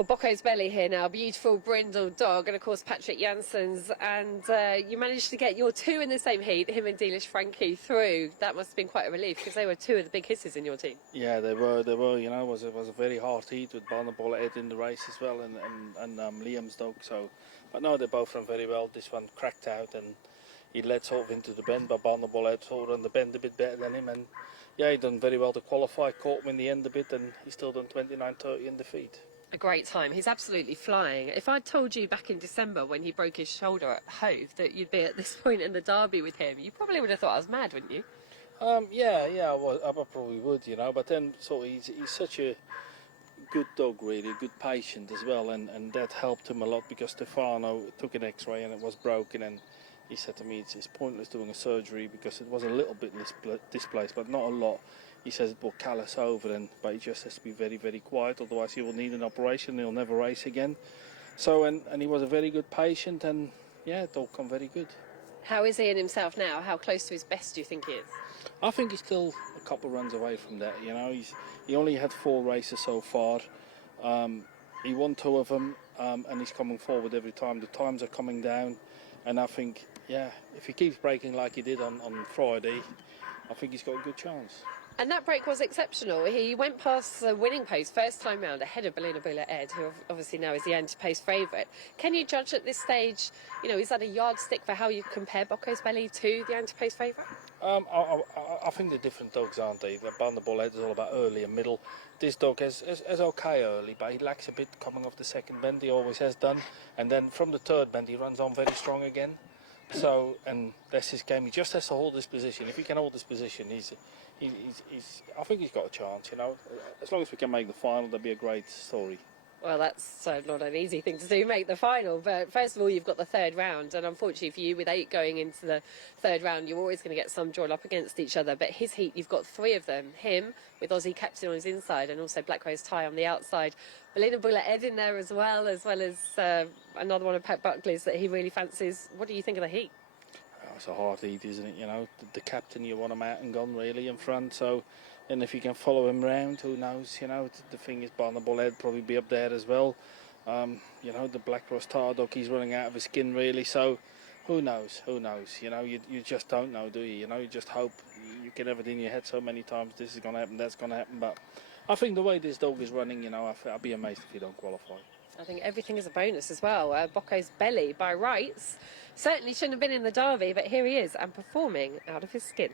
Well, Bocko's Belly here now, beautiful brindle dog, and of course Patrick Janssens, and you managed to get your two in the same heat, him and Delish Frankie, through. That must have been quite a relief, because they were two of the big hitters in your team. Yeah, they were, you know, it was a very hard heat with Barnacle Ed in the race as well, and Liam's dog, so, but no, they both ran very well. This one cracked out, and he led sort of into the bend, but Barnacle Ed sort of ran the bend a bit better than him, and yeah, he done very well to qualify, caught him in the end a bit, and he still done 29.30 in defeat. A great time. He's absolutely flying. If I'd told you back in December when he broke his shoulder at Hove that you'd be at this point in the derby with him, you probably would have thought I was mad, wouldn't you? Yeah, I probably would, you know, but then sort of he's such a good dog, really, a good patient as well, and that helped him a lot because Stefano took an x-ray and it was broken, and he said to me it's pointless doing a surgery because it was a little bit displaced, but not a lot. He says it will callus over, but he just has to be very, very quiet, otherwise he will need an operation, he'll never race again. So, and he was a very good patient, and yeah, it all come very good. How is he in himself now? How close to his best do you think he is? I think he's still a couple of runs away from that, you know. He only had 4 races so far. He won 2 of them, and he's coming forward every time. The times are coming down, and I think, yeah, if he keeps breaking like he did on Friday, I think he's got a good chance. And that break was exceptional. He went past the winning post first time round ahead of Belina Bula Ed, who obviously now is the anti-post favourite. Can you judge at this stage, you know, is that a yardstick for how you compare Bocko's Belly to the anti-post favourite? I think they're different dogs, aren't they? The Barnacle Ed is all about early and middle. This dog is okay early, but he lacks a bit coming off the second bend. He always has done. And then from the third bend, he runs on very strong again. So, and that's his game. He just has to hold this position. If he can hold this position, I think he's got a chance, you know. As long as we can make the final, that'll be a great story. Well, that's not an easy thing to do, make the final. But first of all, you've got the third round. And unfortunately for you, with 8 going into the third round, you're always going to get some drawn up against each other. But his heat, you've got 3 of them. Him, with Aussie Captain on his inside, and also Black Rose Tie on the outside. Belina Bula Ed in there as well as another one of Pat Buckley's that he really fancies. What do you think of the heat? It's a hard heat, isn't it? You know, the captain, you want him out and gone really in front. So, and if you can follow him round, who knows? You know, the thing is, Barnacle Ed probably be up there as well. You know, the Black Rose Tar dog, he's running out of his skin really. So, who knows? Who knows? You know, you just don't know, do you? You know, you just hope. You get everything in your head so many times. This is going to happen. That's going to happen. But I think the way this dog is running, you know, I'd be amazed if he don't qualify. I think everything is a bonus as well. Bocko's Belly, by rights, certainly shouldn't have been in the derby, but here he is and performing out of his skin.